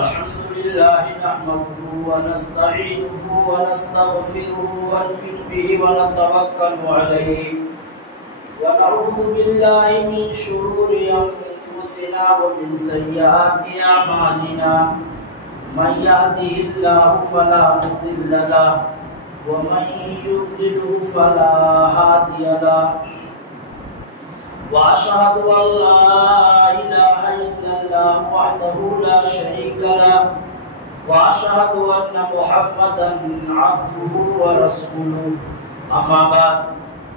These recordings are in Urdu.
الحمد لله نحمده ونستعينه ونستغفره ونؤمن به ونتوكل عليه ونعوذ بالله من شرور أنفسنا ومن سيئات أعمالنا من يهده الله فلا مضل له ومن يضلل فلا هادي له وأشهد أن لا إله إلا الله وحده لا شريك له وأشهد أن محمدا عبده ورسوله أما بعد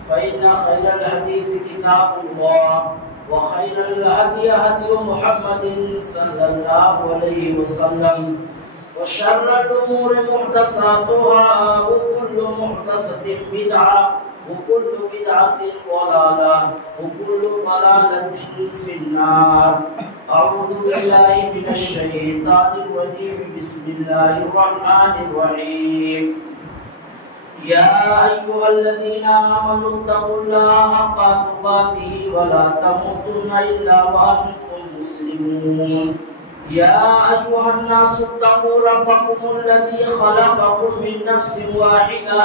فإن خير الحديث كتاب الله وخير الهدي هدي محمد صلى الله عليه وسلم وشر الأمور محدثاتها وكل محدثة بدعة وكل بدعة ضلالة وكل ضلالة في النار. أعوذ بالله من الشيطان الرجيم. بسم الله الرحمن الرحيم. يا أيها الذين آمنوا اتقوا الله حق تقاته ولا تموتن إلا وأنتم مسلمون. يا أيها الناس اتقوا ربكم الذي خلقكم من نفس واحدة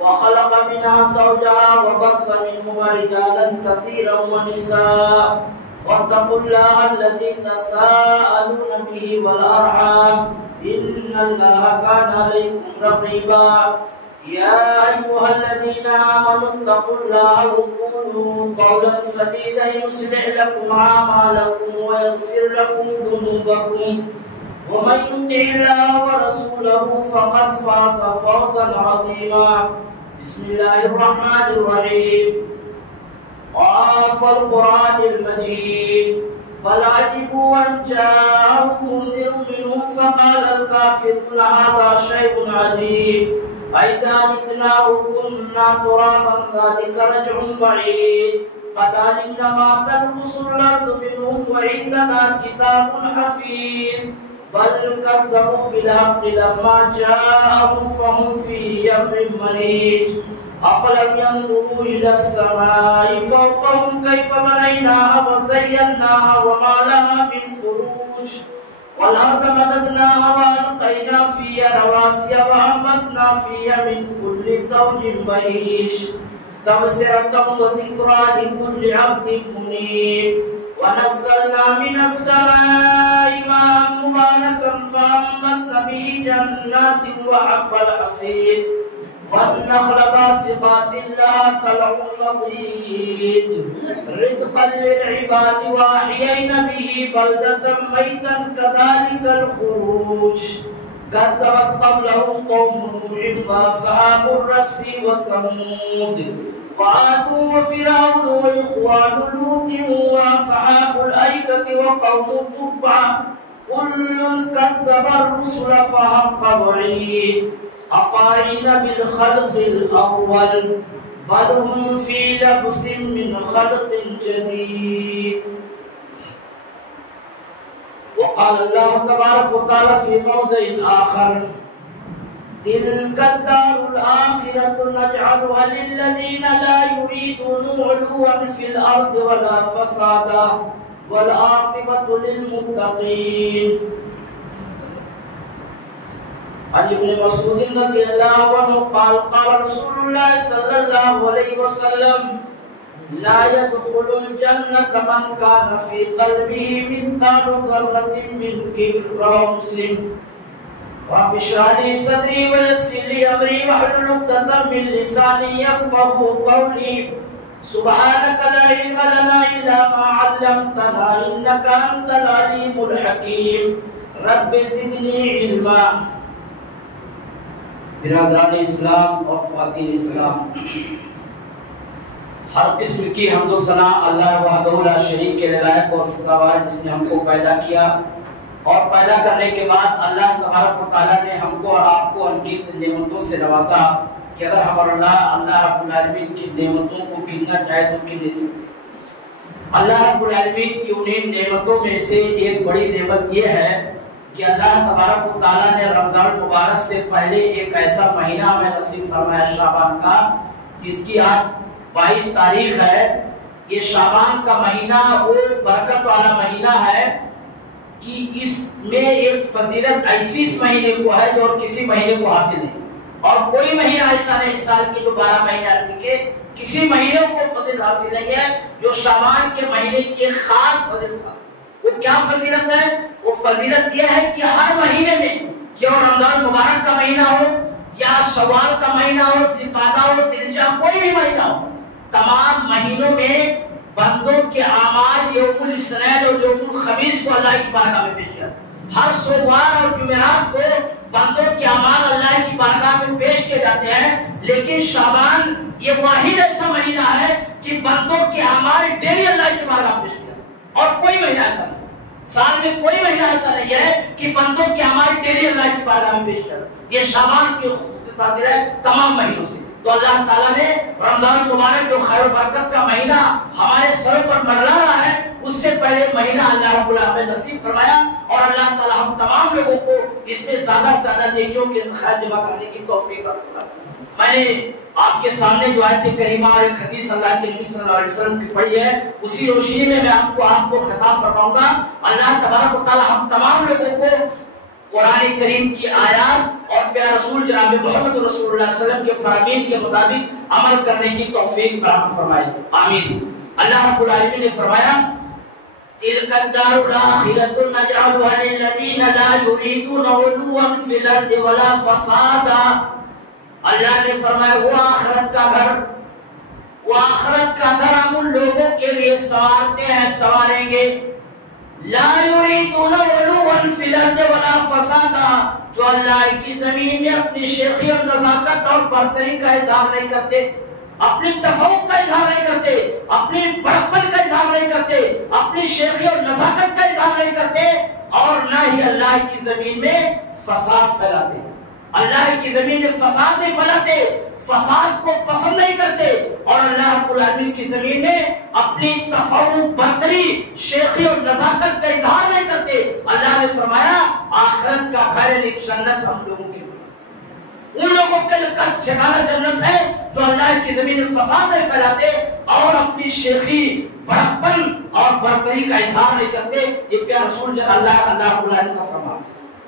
وخلق منها زوجها وبث منهما رجالا كثيرا ونساء واتقوا الله الذي تساءلون به والأرحام إن الله كان عليكم رقيبا. يا أيها الذين آمنوا اتقوا الله وقولوا قولا سديدا يصلح لكم أعمالكم ويغفر لكم ذنوبكم ومن يطع الله ورسوله فقد فاز فوزا عظيما. بسم الله الرحمن الرحيم. قاف القرآن المجيد بل عجبوا أن جاءهم منذر منهم فقال الكافرون هذا شيء عجيب أئذا متنا وكنا ترابا ذلك رجع بعيد قد علمنا ما تنقص الأرض منهم وعندنا كتاب حفيظ بل كذبوا بالحق لما جاءهم فهم في أمر مريج أفلم ينظروا إلى السماء فوقهم كيف بنيناها وزيناها وما لها من فروج والأرض مددناها وألقينا فيها رواسي وأنبتنا فيها من كل زوج بهيج تبصرة وذكرى لكل عبد منيب ونزلنا من السماء ماء مباركا فأنبتنا به جنات وحب الحصيد والنخل باسقات لها طلع نضيد رزقا للعباد وأحيينا به بلدة ميتا كذلك الخروج كذبت قبلهم قوم نوح وأصحاب الرس وثمود وعاد وفرعون وإخوان لوط وأصحاب الأيكة وقوم تبع كل كذب الرسل فحق وعيد أفعينا بالخلق الأول بل هم في لبس من خلق جديد. وقال الله تبارك وتعالى في موضع آخر تلك الدار الآخرة نجعلها للذين لا يريدون علوا في الأرض ولا فسادا والعاقبة للمتقين. عن ابن مسعود رضي الله عنه قال قال رسول الله صلى الله عليه وسلم لا يدخل الجنة من كان في قلبه مثقال ذرة من كبر. رواه مسلم. رب اشرح لي صدري ويسر لي أمري واحلل عقدة من لساني يفقهوا قولي سبحانك لا علم لنا إلا ما علمتنا إنك أنت العليم الحكيم رب زدني علما. برادران اسلام اور خواتین اسلام، ہر قسم کی حمد و ثنا اللہ وحدہ لا شریک کے لائق اور سزاوار جس نے ہم کو پیدا کیا، اور پیدا کرنے کے بعد اللہ تبارک و تعالیٰ نے ہم کو اور آپ کو ان کی نعمتوں سے نوازا کہ اگر ہم اللہ رب العالمین کی نعمتوں کو گننا چاہے تو گن نہیں سکتے۔ اللہ رب العالمین کی انہیں نعمتوں میں سے ایک بڑی نعمت یہ ہے کہ اللہ تبارک و تعالیٰ نے رمضان مبارک سے پہلے ایک ایسا مہینہ ہمیں نصیب فرمایا شعبان کا، جس کی آج 22 تاریخ ہے۔ یہ شعبان کا مہینہ وہ برکت والا مہینہ ہے کہ اس میں ایک فضیلت ایسی اس مہینے کو ہے جو اور کسی مہینے کو حاصل نہیں، اور کوئی مہینہ ایسا نہیں اس سال کی جو 12 مہینے آتی کہ کسی مہینے کو فضیلت حاصل نہیں ہے جو شعبان کے مہینے کی ایک خاص فضیلت حاصل۔ وہ کیا فضیلت ہے؟ وہ فضیلت یہ ہے کہ ہر مہینے میں، کہ رمضان مبارک کا مہینہ ہو یا شوال کا مہینہ ہو، ذوالقعدہ ہو، ذوالحجہ، کوئی بھی مہینہ ہو، تمام مہینوں میں بندوں کے اعمال یوم الاثنین اور یوم الخمیس کو اللہ کی بارگاہ میں پیش کیا۔ ہر سوموار اور جمعرات کو بندوں کے اعمال اللہ کی بارگاہ میں پیش کیے جاتے ہیں، لیکن شعبان یہ واحد ایسا مہینہ ہے کہ بندوں کے اعمال ڈیلی اللہ کی بارگاہ میں پیش کیا، اور کوئی مہینہ ایسا نہیں، سال میں کوئی مہینہ ایسا نہیں ہے کہ بندوں کے اعمال ڈیلی اللہ کی بارگاہ میں پیش کیا۔ یہ شعبان کی خصوصیت حاصل ہے تمام مہینوں سے۔ تو اللہ تعالیٰ نے رمضان مبارک جو خیر و برکت کا مہینہ ہمارے سر پر منڈلا رہا ہے، اس سے پہلے مہینہ اللہ رب العالمین نے نصیب فرمایا، اور اللہ تعالیٰ ہم تمام لوگوں کو اس میں زیادہ سے زیادہ نیکیوں کے ذخائر جمع کرنے کی توفیق عطا فرمائے۔ میں نے آپ کے سامنے جو آیت کریمہ اور ایک حدیث اللہ کے نبی صلی اللہ علیہ وسلم کی پڑھی ہے، اسی روشنی میں آپ کو خطاب فرماؤں گا۔ اللہ تبارک و تعالیٰ ہم تمام لوگوں کو قرآن کریم کی آیات اور پیارے رسول جناب محمد رسول اللہ صلی اللہ علیہ وسلم کے فرامین کے مطابق عمل کرنے کی توفیق فراہم فرمائے، آمین۔ اللہ رب العالمین نے فرمایا تِلْكَ الدَّارُ الْآخِرَةُ نَجْعَلُهَا لِلَّذِينَ لَا يُرِيدُونَ عُلُوًّا فِي الْأَرْضِ وَلَا فَسَادًا۔ اللہ نے فرمایا وہ آخرت کا گھر ہم ان لوگوں کے لیے سنوارتے ہیں، سنواریں گے، لا يريدون علوا في الارض ولا فسادا، جو اللہ کی زمین میں اپنی شیخی اور نزاکت اور برتری کا اظہار نہیں کرتے، اپنی تفوق کا اظہار نہیں کرتے، اپنی بڑپن کا اظہار نہیں کرتے، اپنی شیخی اور نزاکت کا اظہار نہیں کرتے، اور نہ ہی اللہ کی زمین میں فساد پھیلاتے۔ اللہ کی زمین میں فساد نہیں پھیلاتے، فساد کو پسند نہیں کرتے، اور اللہ رب العالمین کی زمین میں اپنی تفوق، برتری، شیخی اور نزاکت کا اظہار نہیں کرتے۔ اللہ نے فرمایا آخرت کا گھر یعنی جنت ہم لوگوں کے لیے، ان لوگوں کے لیے ٹھکانہ جنت ہے جو اللہ کی زمین میں فساد نہیں پھیلاتے اور اپنی شیخی، بڑپن اور برتری کا اظہار نہیں کرتے۔ یہ پیارا رسول اللہ رب العالمین کا فرمان،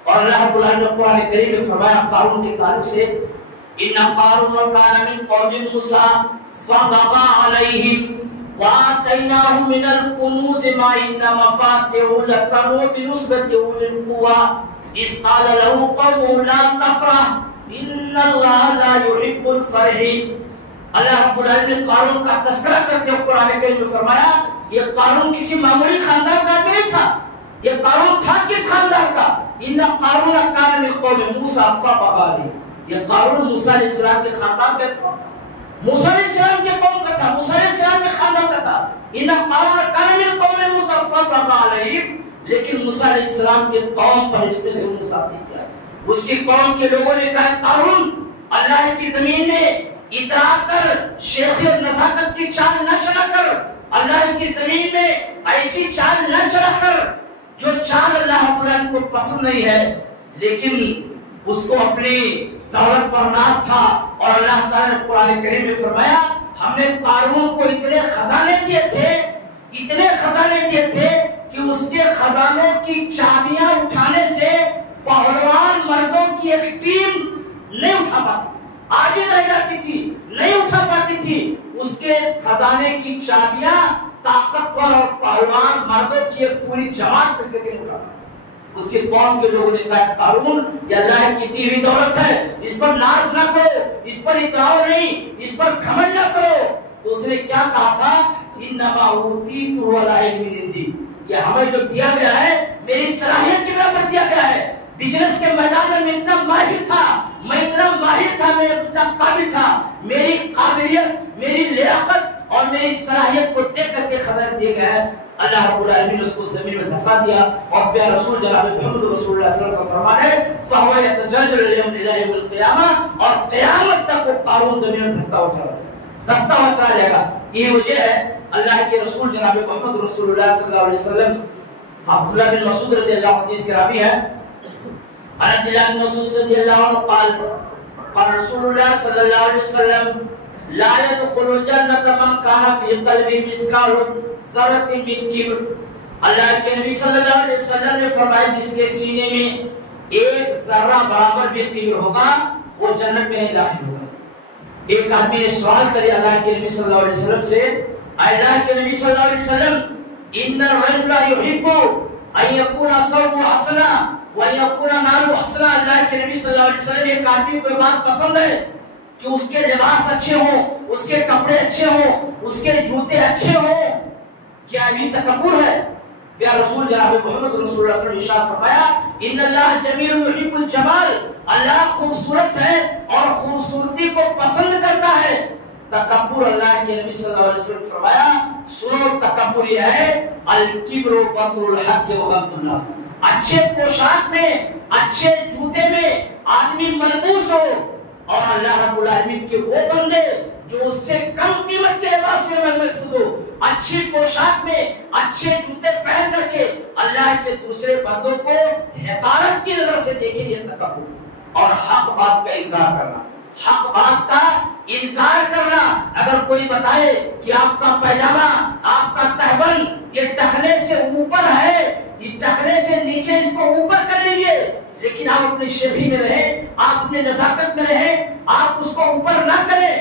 اور اللہ رب العالمین نے قرآن کریم میں فرمایا قارون کے تعلق سے إن قارون كان من قوم موسى فبغى عليهم وآتيناه من الكنوز ما إن مفاتحه لتنوء بنسبة أولي القوى إذ قال له قومه لا تفرح إن الله لا يحب الفرحين. اللہ رب العالمین نے قارون کا تذکرہ کرتے ہوئے قرآن کریم میں فرمایا یہ قارون کسی معمولی خاندان کا نہیں تھا. یہ قارون تھا کس خاندان کا؟ ان قارون کان من قوم موسیٰ فبغى علیہم. یہ قارون موسیٰ علیہ السلام کے خاندان کا تھا. موسیٰ علیہ السلام کے قوم کا تھا. موسیٰ علیہ السلام کے خاندان کا تھا. ان قارون کان من قوم موسیٰ فبغى علیہم. لیکن موسیٰ علیہ السلام کے قوم پر اس نے ظلم ثابت کیا. اس کی قوم کے لوگوں نے کہا قارون اللہ کی زمین میں اترا کر شیخیت نزاکت کی چال نہ چلا کر, اللہ کی زمین میں ایسی چال نہ چلا کر جو چال اللہ رب العالمین کو پسند نہیں ہے. لیکن اس کو اپنی دولت پر ناز تھا اور اللہ تعالیٰ نے قرآن کریم میں فرمایا ہم نے قارون کو اتنے خزانے دیے تھے کہ اس کے خزانوں کی چابیاں اٹھانے سے پہلوان مردوں کی ایک ٹیم نہیں اٹھا پاتی, آگے رہ جاتی تھی, نہیں اٹھا پاتی تھی. اس کے خزانے کی چابیاں طاقتور اور پہلوان مردوں کی ایک پوری جماعت مل کے نہیں اٹھا پاتی. اس کے قوم کے لوگوں نے کہا قارون یہ اللہ کی دی ہوئی دولت ہے, اس پر ناز نہ کرو, اس پر اطراء نہیں, اس پر گھمنڈ نہ کرو. تو اس نے کیا کہا تھا انما اوتیتہ علی علم عندی, یہ ہمیں جو دیا گیا ہے میری صلاحیت کی بنا پر دیا گیا ہے. بزنس کے میدان میں اتنا ماہر تھا, میں اتنا قابل تھا. میری قابلیت, میری لیاقت اور میری صلاحیت کو دیکھ کر کے خزانہ دیا گیا ہے. اللہ رب العالمین نے اس کو زمین میں دھسا دیا اور پیارا رسول جناب محمد رسول اللہ صلی اللہ علیہ وسلم کا فرمان ہے فَهُوَ يَتَجَلَّلُ إِلَى يَوْمِ الْقِيَامَةِ, اور قیامت تک وہ قارون زمین میں دھستا ہوا چلا جائے گا. یہ وجہ ہے اللہ کے رسول جناب محمد رسول اللہ صلی اللہ علیہ وسلم, عبداللہ بن مسعود رضی اللہ عنہ حدیث کے راوی ہے, عبد الله بن مسعود رضی اللہ عنہ قال رسول اللہ صلی اللہ علیہ وسلم لا يدخل الجنة من كان في قلبه مثقال ذرة من کبر. اللہ کے نبی صلی اللہ علیہ وسلم نے فرمایا جس کے سینے میں ایک ذرہ برابر بھی کبر ہوگا وہ جنت میں نہیں داخل ہوگا. ایک آدمی نے سوال کیا اللہ کے نبی صلی اللہ علیہ وسلم سے, اللہ کے نبی صلی اللہ علیہ وسلم ان الرجل يحب ان يكون ثوبه حسنا وَيَقُولَ نَارُ حَسْنَا. اللہ کے نبی صلی اللہ علیہ وسلم ایک آدمی کو بات پسند ہے کہ اس کے لباس اچھے ہوں, اس کے کپڑے اچھے ہوں, اس کے جوتے اچھے ہوں. کیا یہ تکبر ہے؟ یا رسول جناب محمد رسول اللہ صلی اللہ علیہ وسلم ارشاد فرمایا ان اللہ جمیل یحب الجمال, اللہ خوبصورت ہے اور خوبصورتی کو پسند کرتا ہے. تکبر, اللہ کے نبی صلی اللہ علیہ وسلم فرمایا سنو تکبر یہ ہے الکبر بطر الحق وغمط الناس. اچھے پوشاک میں, اچھے جوتے میں آدمی ملبوس ہو اور اللہ رب العالمین کے وہ بندے جو اس سے کم قیمت کے لباس میں محفوظ ہو, اچھی پوشاک میں اچھے جوتے پہن کر کے اللہ کے دوسرے بندوں کو حقارت کی نظر سے دیکھیں, یہ تکبر اور حق بات کا انکار کرنا. حق بات کا انکار کرنا. اگر کوئی بتائے کہ آپ کا پیجامہ, آپ کا تہبند یہ ٹخنے سے اوپر ہے, یہ ٹخنے سے نیچے اس کو اوپر کر لیجئے, لیکن آپ اپنی شیخی میں رہیں, آپ اپنے نزاکت میں رہیں, آپ اس کو اوپر نہ کریں.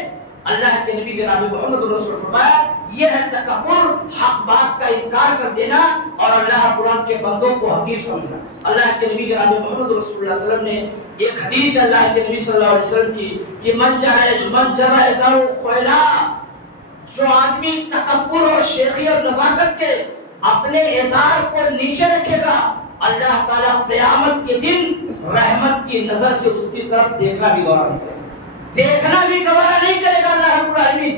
اللہ کے نبی جناب محمد رسول فرمایا یہ ہے تکبر, حق بات کا انکار کر دینا اور اللہ قرآن کے بندوں کو حقیر سمجھنا. اللہ کے نبی جناب محمد رسول اللہ صلی اللہ علیہ وسلم نے ایک حدیث اللہ کے نبی صلی اللہ علیہ وسلم کی کہ من جرى ازار خیلا, جو آدمی تکبر اور شیخی اور نزاکت کے اپنے ازار کو نیچے رکھے گا اللہ تعالیٰ قیامت کے دن رحمت کی نظر سے اس کی طرف دیکھنا بھی گوارا نہیں کرے گا, دیکھنا بھی گوارا نہیں کرے گا اللہ رب العالمین.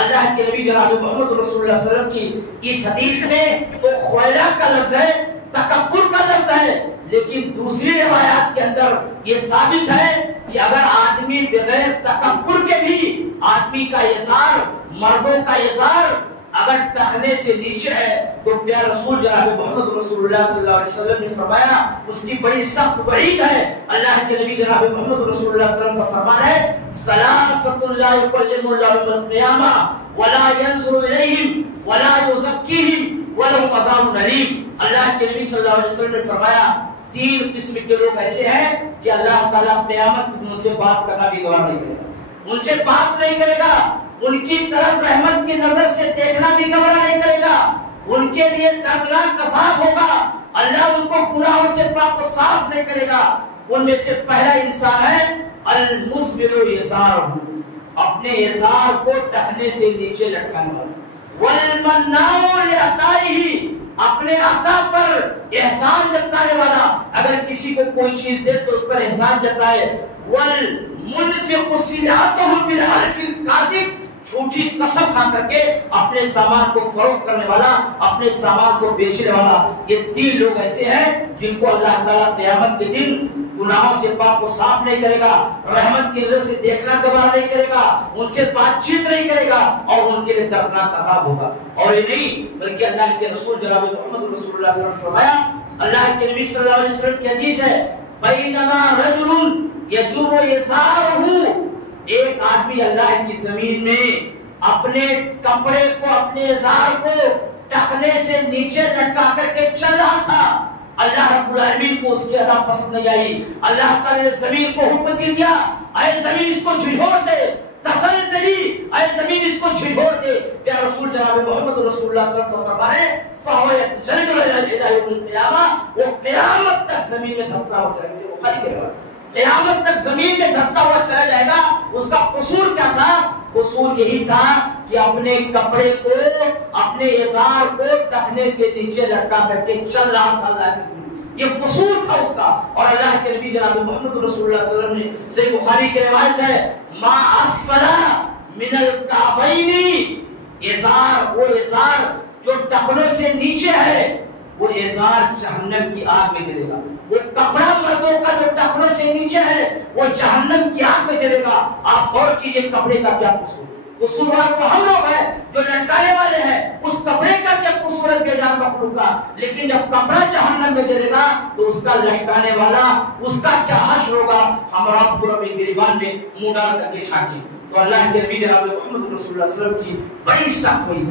اللہ کے نبی جناب محمد رسول اللہ صلی اللہ علیہ وسلم کی اس حدیث میں تو خیلا کا لفظ ہے, تکبر کا لفظ ہے, لیکن دوسری روایات کے اندر یہ ثابت ہے کہ اگر آدمی بغیر تکبر کے بھی آدمی کا اظہار, مردوں کا اظہار اگر ٹخنے سے نیچے ہے تو پیارے رسول جناب محمد رسول اللہ صلی اللہ علیہ وسلم نے فرمایا اس کی بڑی سخت وعید ہے. اللہ کے نبی جناب محمد رسول اللہ صلی اللہ علیہ وسلم کا فرمان ہے ثلاثۃ لا یکلم اللہ یوم القیامہ ولا ينظر الیہم ولا یزکیہم ولہم عذاب الیم. اللہ کے نبی صلی اللہ علیہ وسلم نے فرمایا تین قسم کے لوگ ایسے ہیں کہ اللہ تعالیٰ قیامت میں ان سے بات کرنا بھی گوارا نہیں کرے گا, ان سے بات نہیں کرے گا, ان کی طرف رحمت کی نظر سے دیکھنا بھی گوارا نہیں کرے گا، ان کے لیے دردناک عذاب ہوگا، اللہ ان کو گناہوں سے پاک و صاف نہیں کرے گا۔ ان میں سے پہلا انسان ہے المسبل ازارہ، اپنے ازار کو ٹخنے سے نیچے لٹکانے والا، والمناع لعطائہ، اپنے عطا پر احسان جتانے والا، اگر کسی کو کوئی چیز دے تو اس پر احسان جتائے، والمنفق سلعتہ بالحلف الکاذب، جھوٹی قسم کھا کر کے اپنے سامان کو فروخت کرنے والا، اپنے سامان کو بیچنے والا۔ یہ تین لوگ ایسے ہیں جن کو اللہ تعالیٰ قیامت کے دن گناہوں سے پاک و صاف نہیں کرے گا، رحمت کی نظر سے دیکھنا گوارا نہیں کرے گا، ان سے بات چیت نہیں کرے گا، اور ان کے لیے دردناک عذاب ہوگا۔ اور یہ نہیں بلکہ اللہ کے رسول جناب محمد رسول اللہ صلی اللہ علیہ وسلم نے فرمایا، اللہ کے نبی صلی اللہ علیہ وسلم کی حدیث ہے، بینما رجل یجر ازارہ، ایک آدمی اللہ کی زمین میں اپنے کپڑے کو، اپنے ازار کو ٹخنے سے نیچے لٹکا کر کے چل رہا تھا، اللہ رب العالمین کو اس کی ادا پسند نہیں آئی، اللہ تعالی نے زمین کو حکم دے دیا، اے زمین اس کو جھنجھوڑ دے، تسلی سے بھی اے زمین اس کو جھنجھوڑ دے۔ پیارے رسول جناب محمد رسول اللہ صلی اللہ علیہ وسلم فرمانے، فَهُوَ يَتَجَلْجَلُ إِلَى يَوْمِ الْقِيَامَةِ، وہ قیامت تک زمین میں دھستا ہوا چلے گا، بخاری کے روایت، قیامت تک زمین میں دھستا ہوا چلا جائے گا۔ اس کا قصور کیا تھا؟ قصور یہی تھا کہ اپنے کپڑے کو، اپنے ازار کو ٹخنے سے نیچے لٹکا کر کے چل رہا تھا اللہ کی زمین، یہ قصور تھا اس کا۔ اور اللہ کے نبی جناب محمد رسول اللہ صلی اللہ علیہ وسلم نے صحیح بخاری کی روایت ہے، ما اسفل من الکعبین، ازار، وہ ازار جو ٹخنوں سے نیچے ہے، وہ ازار جہنم کی آگ میں جلے گا، وہ کپڑا مردوں کا جو ٹخنوں سے نیچے ہے وہ جہنم کی آگ میں جلے گا۔ آپ غور کیجئے کپڑے کا کیا قصور، قصوروار تو ہم لوگ ہیں جو لٹکانے والے ہیں، اس کپڑے کا کیا قصور ہے بیجان مخلوق کا، لیکن جب کپڑا جہنم میں جلے گا تو اس کا لٹکانے والا، اس کا کیا حشر ہوگا، ہم رب پورا میں گریبان میں منہ ڈال کر کے شاکی۔ تو اللہ کے نبی جناب محمد رسول اللہ صلی اللہ علیہ وسلم کی بڑی سخت ہوئی،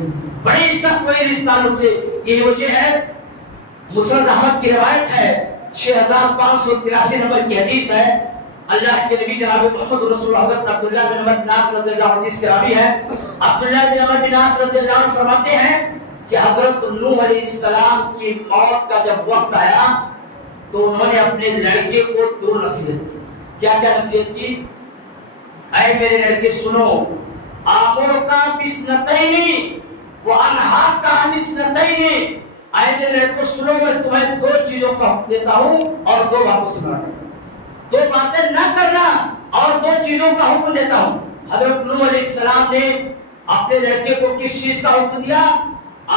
بڑی سخت ہوئی اس تعلق سے، یہی وجہ ہے، مسند احمد کی روایت ہے، 6583 نمبر کی حدیث ہے، اللہ کے نبی جناب محمد رسول اللہ حضرت عبداللہ بن عمر بن عاص رضی اللہ عنہ حدیث کے راوی ہے، عبداللہ بن عمر بن عاص رضی اللہ عنہ فرماتے ہیں کہ حضرت نوح علیہ السلام کی موت کا جب وقت آیا تو انہوں نے اپنے لڑکے کو دو نصیحت کی۔ کیا کیا نصیحت کی؟ اے میرے لڑکے سنو، آمرک بسنتین وانہاک عن اثنتین، اے میرے لڑکے سنو، میں تمہیں دو چیزوں کا حکم دیتا ہوں اور دو باتوں سے منع کرتا ہوں، دو باتیں نہ کرنا اور دو چیزوں کا حکم دیتا ہوں۔ حضرت نوح علیہ السلام نے اپنے لڑکے کو کس چیز کا حکم دیا؟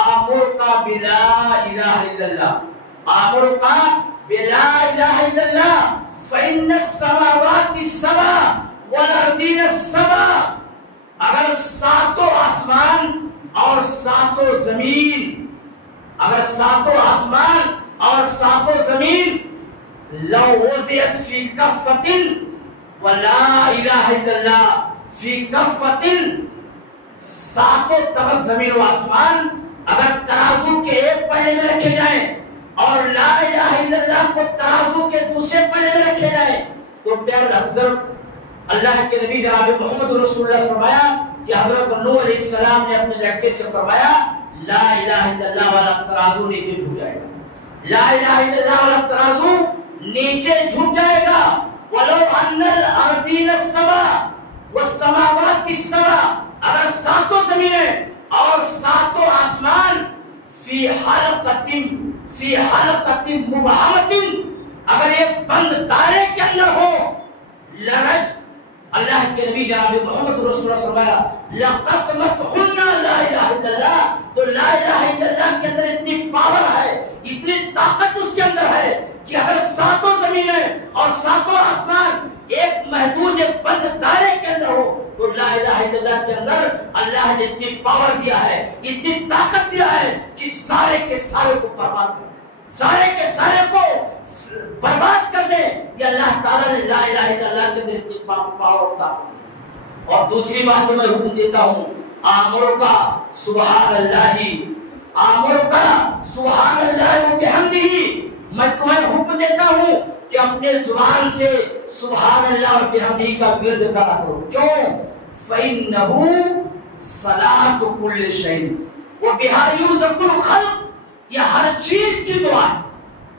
آمرک بلا الہ الا اللہ، آمرک بلا الہ الا اللہ، فإن السماوات السبع والأرضین السبع، اگر ساتوں آسمان اور ساتوں زمین، اگر ساتوں آسمان اور ساتوں زمین لو وضعت فی کفۃ ولا الہ الا اللہ فی کفۃ، ساتوں طبق زمین و آسمان اگر ترازو کے ایک پہلے میں رکھے جائیں اور لا الہ الا اللہ کو ترازو کے دوسرے پہلے میں رکھے جائیں تو پیارے حضرت اللہ کے نبی جناب محمد رسول اللہ فرمایا کہ حضرت نوح علیہ السلام نے اپنے لڑکے سے فرمایا لا الہ الا اللہ والا ترازو نیچے جھک جائے گا، لا الہ الا اللہ والا ترازو نیچے جھک جائے گا، ولو ان الارضین السبع والسماوات السبع، اگر ساتوں زمینیں اور ساتوں آسمان فی حلقۃ مبہمۃ، اگر یہ بند دائرے کے اندر ہو، لرج، اللہ کے نبی جناب محمد رسول اللہ فرمایا لقسمتہن لا الہ الا اللہ، تو لا الہ الا اللہ کے اندر اتنی پاور ہے، اتنی طاقت اس کے اندر ہے کہ اگر ساتوں زمینیں اور ساتوں آسمان ایک محدود ایک بند دائرے کے اندر ہو تو لا الہ الا اللہ کے اندر اللہ نے اتنی پاور دیا ہے، اتنی طاقت دیا ہے کہ سارے کے سارے کو برباد کر دے، سارے کے سارے کو برباد کر دے۔ یہ اللہ تعالیٰ نے لا الہ الا اللہ کے اندر اتنی پاور تھا۔ اور دوسری بات میں حکم دیتا ہوں، آمرکا سبحان اللہ، آمرکا سبحان اللہ بحمدہ، میں تمہیں حکم دیتا ہوں کہ اپنے زبان سے سبحان اللہ اور بحمدہ کا ورد کرا کرو۔ کیوں؟ فإنہ صلاۃ کل شیء وبہا یرزق الخلق، یہ ہر چیز کی دعا ہے.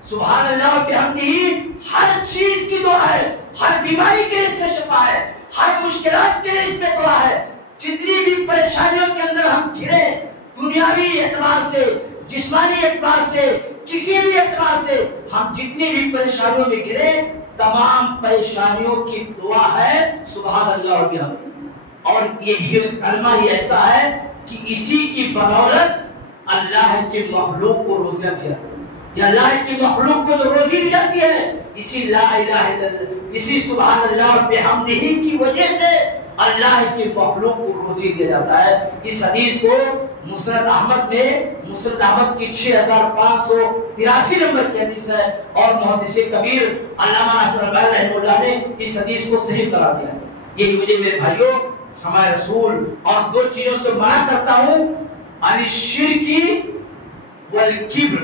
سبحان اللہ وبحمدہ، ہر چیز کی دعا ہے. ہر بیماری کے اس میں شفا ہے، ہر مشکلات کے اس میں دعا ہے. جتنی بھی پریشانیوں کے اندر ہم گھرے، دنیاوی اعتبار سے، جسمانی اعتبار سے، کسی بھی اعتبار سے ہم جتنی بھی پریشانیوں میں گرے، تمام پریشانیوں کی دعا ہے سبحان اللہ وبحمدہ. اور یہ کلمہ ہی ایسا ہے کہ اسی کی بدولت اللہ کی مخلوق کو روزیاں دیا، یا اللہ کی مخلوق کو جو روزی دی جاتی ہے، اسی لا الہ الا اللہ، اسی سبحان اللہ وبحمدہ کی وجہ سے اللہ کی مخلوق کو روزی دیا جاتا ہے. اس حدیث کو مسند احمد میں، مسند احمد کی 6583 نمبر کی حدیث ہے، اور محدث کبیر علامہ ناصر البانی رحمہ اللہ نے اس حدیث کو صحیح قرار دیا. یہی وجہ میرے بھائیوں، ہمارے رسول اور دو چیزوں سے منع کرتا ہوں، عن الشرک والکبر،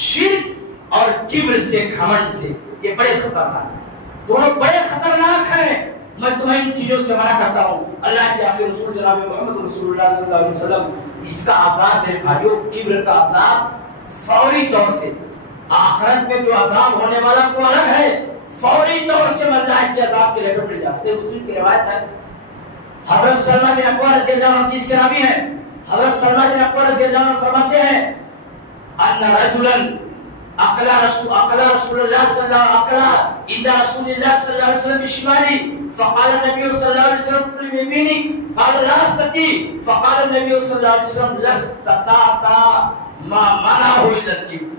شرک اور کبر سے، گھمنڈ سے. یہ بڑے خطرناک ہیں، دونوں بڑے خطرناک ہیں. میں تمہیں ان چیزوں سے منع کرتا ہوں. اللہ کے آخری رسول جناب محمد رسول اللہ صلی اللہ علیہ وسلم، اس کا عذاب میرے بھائیوں، کبر کا عذاب فوری طور سے، آخرت میں جو عذاب ہونے والا کو الگ ہے، فوری طور سے اللہ کے عذاب کے لپٹ میں جاتے. مسلم کی روایت ہے، حضرت سلمان بن اکوع رضی اللہ عنہ جس کے راوی ہیں، حضرت سلمان بن اکوع رضی اللہ عنہ فرماتے ہیں ان رجلا اقل رسول اللہ صلی اللہ علیہ وسلم بشمالی فقال النبي صلى الله عليه وسلم كل يميني قال لا استطيع فقال النبي صلى الله عليه وسلم لا استطعت ما منعه الا الكبر.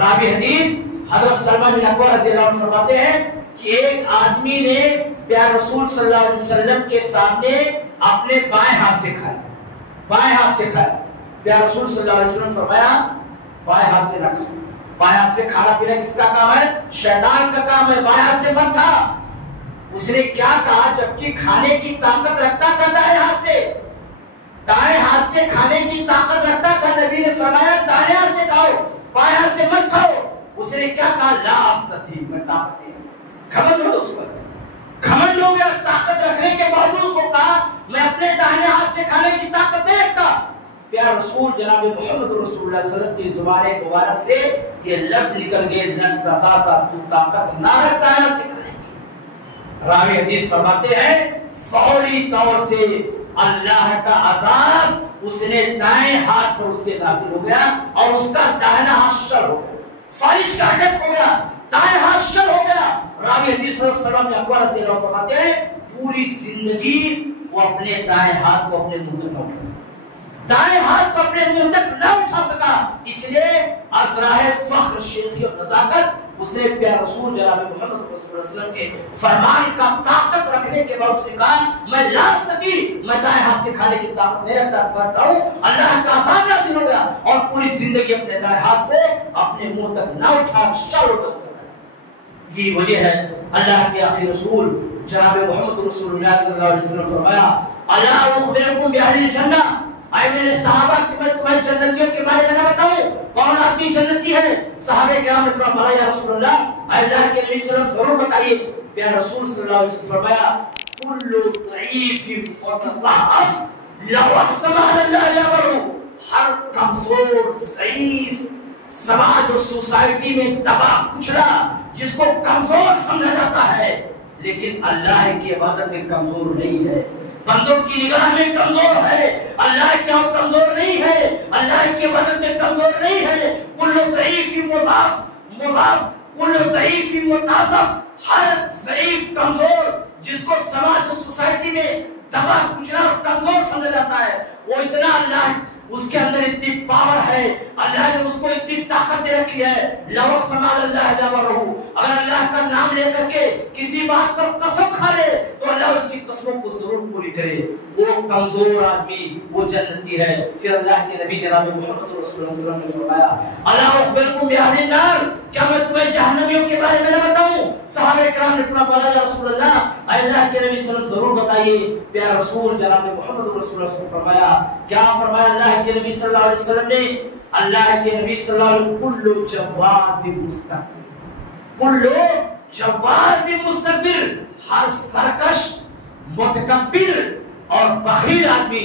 راوی حدیث حضرت سلمان بن اکوع رضی اللہ عنہ فرماتے ہیں کہ ایک آدمی نے پیارے رسول صلی اللہ علیہ وسلم کے سامنے اپنے بائیں ہاتھ سے کھایا، بائیں ہاتھ سے کھایا. پیارے رسول صلی اللہ علیہ وسلم فرمایا بائیں ہاتھ سے نہ کھا. بائیں ہاتھ سے کھانا پینا کس کا کام ہے؟ شیطان کا کام ہے. بائیں ہاتھ سے مت کھا. اس نے کیا کہا؟ جبکہ کھانے کی طاقت رکھتا تھا دائیں ہاتھ سے، دائیں ہاتھ سے کھانے کی طاقت رکھتا تھا. نبی نے فرمایا دائیں ہاتھ سے کھاؤ، بائیں ہاتھ سے مت کھاؤ. اس نے کیا کہا؟ لا استطیع، میں طاقت نہیں. گھمنڈ ہو اس پر، گھمنڈ ہو گیا. طاقت رکھنے کے باوجود اس کو کہا میں اپنے دائیں ہاتھ سے کھانے کی طاقت نہیں رکھتا. پیارے رسول جناب محمد رسول اللہ صلی اللہ علیہ وسلم کی زبان مبارک سے یہ لفظ نکل گئے لستطاعت، تو طاقت نہ رکھتا ہے سے کھانے کی. راوی حدیث فرماتے ہیں فوری طور سے اللہ کا عذاب اس نے دائیں ہاتھ پر اس کے نازل ہو گیا، اور اس کا دائنا ہاتھ شل ہو گیا، فالش کا حق ہو گیا، دائیں ہاتھ شل ہو گیا. راوی حدیث صلی اللہ علیہ وسلم نے اکبر رضی اللہ عنہ فرماتے ہیں پوری زندگی وہ اپنے دائیں ہاتھ کو اپنے منہ تک نہ اٹھا سکا، دائیں ہاتھ کو اپنے منہ تک نہ اٹھا سکا. اس لیے ازراہ فخر، شیخی اور نزاکت اس نے پیارے رسول جناب محمد رسول اللہ صلی اللہ علیہ وسلم کے فرمان کا طاقت رکھنے کے بعد اس نے کہا میں لا استطیع، میں دائیں ہاتھ سے کھانے کی طاقت نہیں رکھتا ہوں. اللہ کا عذاب نازل ہو گیا اور پوری زندگی اپنے دائیں ہاتھ کو اپنے منہ تک نہ اٹھا، شل ہو کر. یہ وجہ ہے اللہ کے آخری رسول جناب محمد رسول اللہ صلی اللہ علیہ وسلم فرمایا الا اخبرکم باہل الجنہ، اے میرے صحابہ کہ میں تمہیں جنتیوں کے بارے میں نہ بتاؤں؟ کون آدمی جنتی ہے؟ صحابہ کرام نے فرمایا یا رسول اللہ، اے اللہ کے نبی صلی اللہ علیہ وسلم ضرور بتائیے. پیارے رسول صلی اللہ علیہ وسلم فرمایا کل ضعیف متضعف لو اقسم علی اللہ لبرو، ہر کمزور ضعیف سماج اور سوسائٹی میں دبا کچلا جس کو کمزور سمجھا جاتا ہے، لیکن اللہ کی عبادت میں کمزور نہیں ہے، بندوں کی نگاہ میں کمزور ہے، اللہ کے یہاں کمزور نہیں ہے، اللہ کی عبادت میں کمزور نہیں ہے. کل ضعیف مضاف، کل ضعیف متضعف، ہر ضعیف کمزور جس کو سماج اور سوسائٹی میں دبا کچلا اور کمزور سمجھا جاتا ہے، وہ اتنا اللہ اس کے اندر اتنی پاور ہے، اللہ نے اس کو اتنی طاقت دے رکھی ہے. لو سمال اللہ جبرہ، اگر اللہ کا نام لے کر کے کسی بات پر قسم کھا لے تو اللہ اس کی قسموں کو ضرور پوری کرے. وہ کمزور آدمی وہ جنتی ہے. پھر اللہ کے نبی جناب محمد رسول اللہ صلی اللہ علیہ وسلم نے فرمایا الا اخبرکم باہل النار، کیا میں تمہیں جہنمیوں کے بارے میں نہ بتاؤں؟ صحابہ کرام نے فرمایا یا رسول اللہ، اے اللہ کے نبی صلی اللہ علیہ وسلم ضرور بتائیے. پیارے رسول جناب محمد رسول اللہ صلی اللہ علیہ وسلم فرمایا کیا فرمایا اللہ کے نبی صلی اللہ علیہ وسلم نے؟ اللہ کے نبی صلی اللہ علیہ وسلم کل جواز مستقبر، کل جواز مستقبر، ہر سرکش متکبر اور بخیل آدمی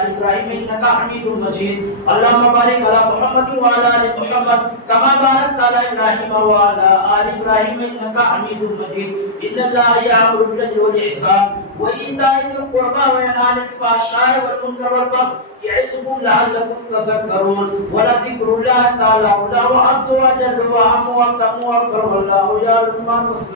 آل إبراهيم إنك حميد مجيد اللهم بارك على محمد وعلى آل محمد كما باركت على إبراهيم وعلى آل إبراهيم إنك حميد مجيد إن الله يأمر بالعدل والإحسان وإيتاء ذي القربى وينهى عن الفحشاء والمنكر والبغي يعظكم لعلكم تذكرون ولذكر الله تعالى أعلى وعز وجل وأعم وأكرم وأكبر والله يعلم ما تصنعون